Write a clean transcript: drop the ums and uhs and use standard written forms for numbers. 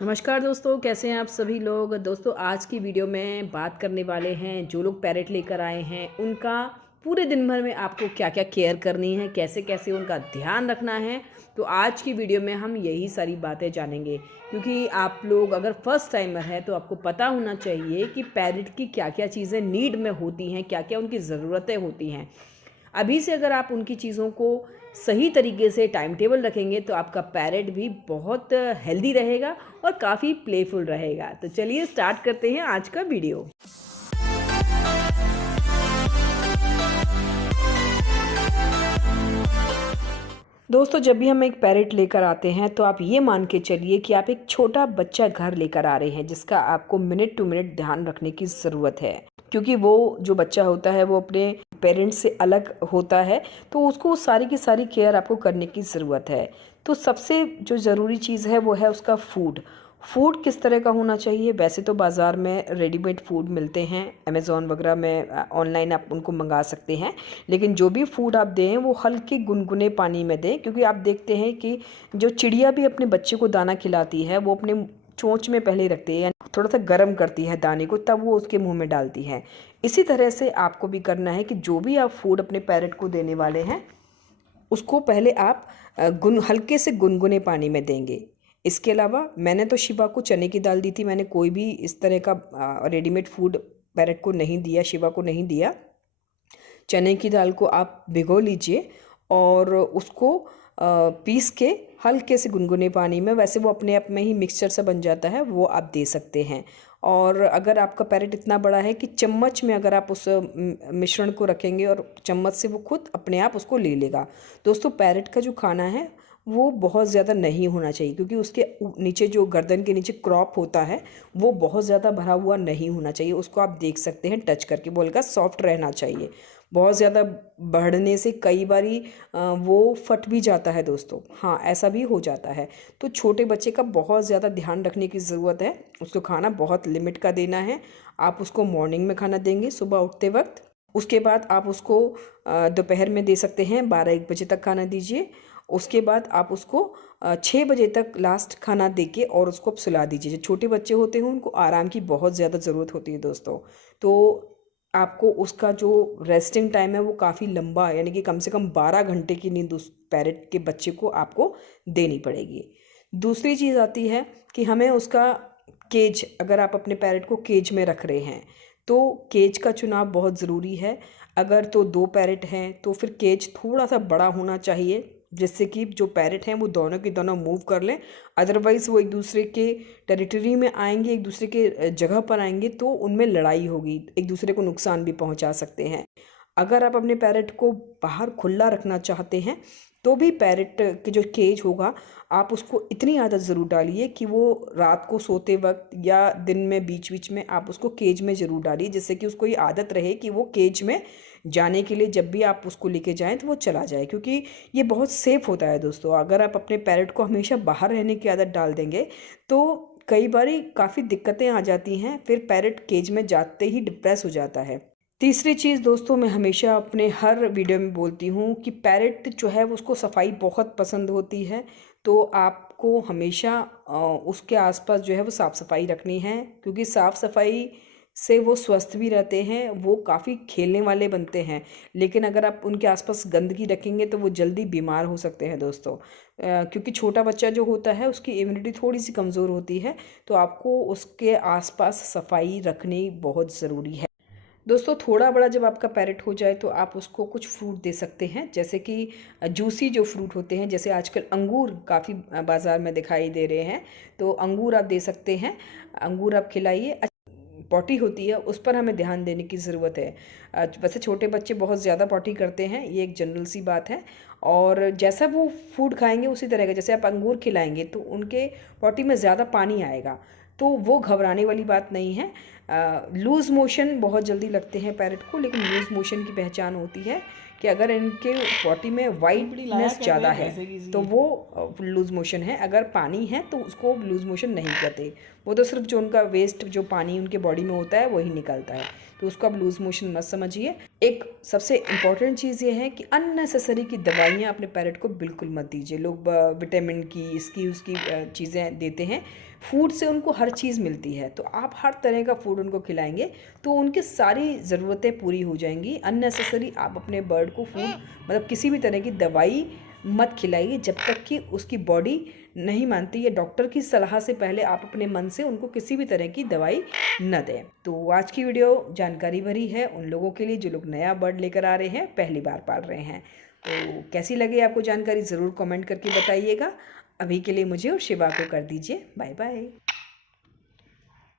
नमस्कार दोस्तों, कैसे हैं आप सभी लोग। दोस्तों आज की वीडियो में बात करने वाले हैं जो लोग पैरेट लेकर आए हैं उनका पूरे दिन भर में आपको क्या क्या केयर करनी है, कैसे कैसे उनका ध्यान रखना है। तो आज की वीडियो में हम यही सारी बातें जानेंगे, क्योंकि आप लोग अगर फर्स्ट टाइमर हैं तो आपको पता होना चाहिए कि पैरेट की क्या क्या चीज़ें नीड में होती हैं, क्या क्या उनकी ज़रूरतें होती हैं। अभी से अगर आप उनकी चीज़ों को सही तरीके से टाइम टेबल रखेंगे तो आपका पैरेट भी बहुत हेल्दी रहेगा और काफ़ी प्लेफुल रहेगा। तो चलिए स्टार्ट करते हैं आज का वीडियो। दोस्तों जब भी हम एक पैरेट लेकर आते हैं तो आप ये मान के चलिए कि आप एक छोटा बच्चा घर लेकर आ रहे हैं जिसका आपको मिनट टू मिनट ध्यान रखने की ज़रूरत है, क्योंकि वो जो बच्चा होता है वो अपने पेरेंट्स से अलग होता है। तो उसको सारी की सारी केयर आपको करने की ज़रूरत है। तो सबसे जो ज़रूरी चीज़ है वो है उसका फूड। फूड किस तरह का होना चाहिए। वैसे तो बाज़ार में रेडीमेड फूड मिलते हैं, अमेज़ॉन वगैरह में ऑनलाइन आप उनको मंगा सकते हैं, लेकिन जो भी फूड आप दें वो हल्के गुनगुने पानी में दें, क्योंकि आप देखते हैं कि जो चिड़िया भी अपने बच्चे को दाना खिलाती है वो अपने चोंच में पहले रखती है, यानी थोड़ा सा गर्म करती है दाने को, तब वो उसके मुंह में डालती है। इसी तरह से आपको भी करना है कि जो भी आप फूड अपने पैरेट को देने वाले हैं उसको पहले आप हल्के से गुनगुने पानी में देंगे। इसके अलावा मैंने तो शिवा को चने की दाल दी थी, मैंने कोई भी इस तरह का रेडीमेड फूड पैरेट को नहीं दिया, शिवा को नहीं दिया। चने की दाल को आप भिगो लीजिए और उसको पीस के हल्के से गुनगुने पानी में, वैसे वो अपने आप में ही मिक्सचर सा बन जाता है, वो आप दे सकते हैं। और अगर आपका पैरेट इतना बड़ा है कि चम्मच में अगर आप उस मिश्रण को रखेंगे और चम्मच से वो खुद अपने आप उसको ले लेगा। दोस्तों पैरेट का जो खाना है वो बहुत ज़्यादा नहीं होना चाहिए, क्योंकि उसके नीचे जो गर्दन के नीचे क्रॉप होता है वो बहुत ज़्यादा भरा हुआ नहीं होना चाहिए। उसको आप देख सकते हैं टच करके, वो हल्का सॉफ्ट रहना चाहिए। बहुत ज़्यादा बढ़ने से कई बारी वो फट भी जाता है दोस्तों, हाँ ऐसा भी हो जाता है। तो छोटे बच्चे का बहुत ज़्यादा ध्यान रखने की ज़रूरत है, उसको खाना बहुत लिमिट का देना है। आप उसको मॉर्निंग में खाना देंगे सुबह उठते वक्त, उसके बाद आप उसको दोपहर में दे सकते हैं, 12-1 बजे तक खाना दीजिए। उसके बाद आप उसको 6 बजे तक लास्ट खाना देके और उसको आप सुला दीजिए। जो छोटे बच्चे होते हैं उनको आराम की बहुत ज़्यादा ज़रूरत होती है दोस्तों। तो आपको उसका जो रेस्टिंग टाइम है वो काफ़ी लंबा है, यानी कि कम से कम 12 घंटे की नींद उस पैरेट के बच्चे को आपको देनी पड़ेगी। दूसरी चीज़ आती है कि हमें उसका केज, अगर आप अपने पैरेट को केज में रख रहे हैं तो केज का चुनाव बहुत ज़रूरी है। अगर तो 2 पैरेट हैं तो फिर केज थोड़ा सा बड़ा होना चाहिए, जिससे कि जो पैरेट हैं वो दोनों के दोनों मूव कर लें। अदरवाइज़ वो एक दूसरे के टेरिटरी में आएंगे, एक दूसरे के जगह पर आएंगे तो उनमें लड़ाई होगी, एक दूसरे को नुकसान भी पहुंचा सकते हैं। अगर आप अपने पैरेट को बाहर खुला रखना चाहते हैं तो भी पैरेट के जो केज होगा आप उसको इतनी आदत ज़रूर डालिए कि वो रात को सोते वक्त या दिन में बीच बीच में आप उसको केज में ज़रूर डालिए, जिससे कि उसको ये आदत रहे कि वो केज में जाने के लिए जब भी आप उसको लेके जाएं तो वो चला जाए, क्योंकि ये बहुत सेफ़ होता है दोस्तों। अगर आप अपने पैरेट को हमेशा बाहर रहने की आदत डाल देंगे तो कई बारी काफ़ी दिक्कतें आ जाती हैं, फिर पैरेट केज में जाते ही डिप्रेस हो जाता है। तीसरी चीज़ दोस्तों, मैं हमेशा अपने हर वीडियो में बोलती हूँ कि पैरेट जो है वो उसको सफाई बहुत पसंद होती है। तो आपको हमेशा उसके आसपास जो है वो साफ़ सफाई रखनी है, क्योंकि साफ़ सफाई से वो स्वस्थ भी रहते हैं, वो काफ़ी खेलने वाले बनते हैं। लेकिन अगर आप उनके आसपास गंदगी रखेंगे तो वो जल्दी बीमार हो सकते हैं दोस्तों, क्योंकि छोटा बच्चा जो होता है उसकी इम्यूनिटी थोड़ी सी कमज़ोर होती है। तो आपको उसके आसपास सफाई रखनी बहुत ज़रूरी है दोस्तों। थोड़ा बड़ा जब आपका पैरेट हो जाए तो आप उसको कुछ फ्रूट दे सकते हैं, जैसे कि जूसी जो फ्रूट होते हैं, जैसे आजकल अंगूर काफ़ी बाज़ार में दिखाई दे रहे हैं, तो अंगूर आप दे सकते हैं। अंगूर आप खिलाइए। पॉटी होती है उस पर हमें ध्यान देने की ज़रूरत है। वैसे छोटे बच्चे बहुत ज़्यादा पॉटी करते हैं, ये एक जनरल सी बात है। और जैसा वो फूड खाएंगे उसी तरह का, जैसे आप अंगूर खिलाएंगे तो उनके पॉटी में ज़्यादा पानी आएगा, तो वो घबराने वाली बात नहीं है। लूज़ मोशन बहुत जल्दी लगते हैं पैरेट को, लेकिन लूज़ मोशन की पहचान होती है कि अगर इनके बॉडी में वाइटनेस ज़्यादा है तो वो लूज़ मोशन है, अगर पानी है तो उसको लूज़ मोशन नहीं कहते। वो तो सिर्फ जो उनका वेस्ट जो पानी उनके बॉडी में होता है वही निकलता है, तो उसको आप लूज़ मोशन मत समझिए। एक सबसे इम्पॉर्टेंट चीज़ ये है कि अननेसेसरी की दवाइयाँ अपने पैरेट को बिल्कुल मत दीजिए। लोग विटामिन की इसकी उसकी चीज़ें देते हैं। फूड से उनको हर चीज़ मिलती है, तो आप हर तरह का फूड उनको खिलाएंगे तो उनकी सारी ज़रूरतें पूरी हो जाएंगी। अननेसेसरी आप अपने बर्ड को फूड मतलब किसी भी तरह की दवाई मत खिलाइए जब तक कि उसकी बॉडी नहीं मानती, या डॉक्टर की सलाह से पहले आप अपने मन से उनको किसी भी तरह की दवाई न दें। तो आज की वीडियो जानकारी भरी है उन लोगों के लिए जो लोग नया बर्ड लेकर आ रहे हैं, पहली बार पाल रहे हैं। तो कैसी लगी आपको जानकारी ज़रूर कमेंट करके बताइएगा। अभी के लिए मुझे और शिवा को कर दीजिए बाय बाय।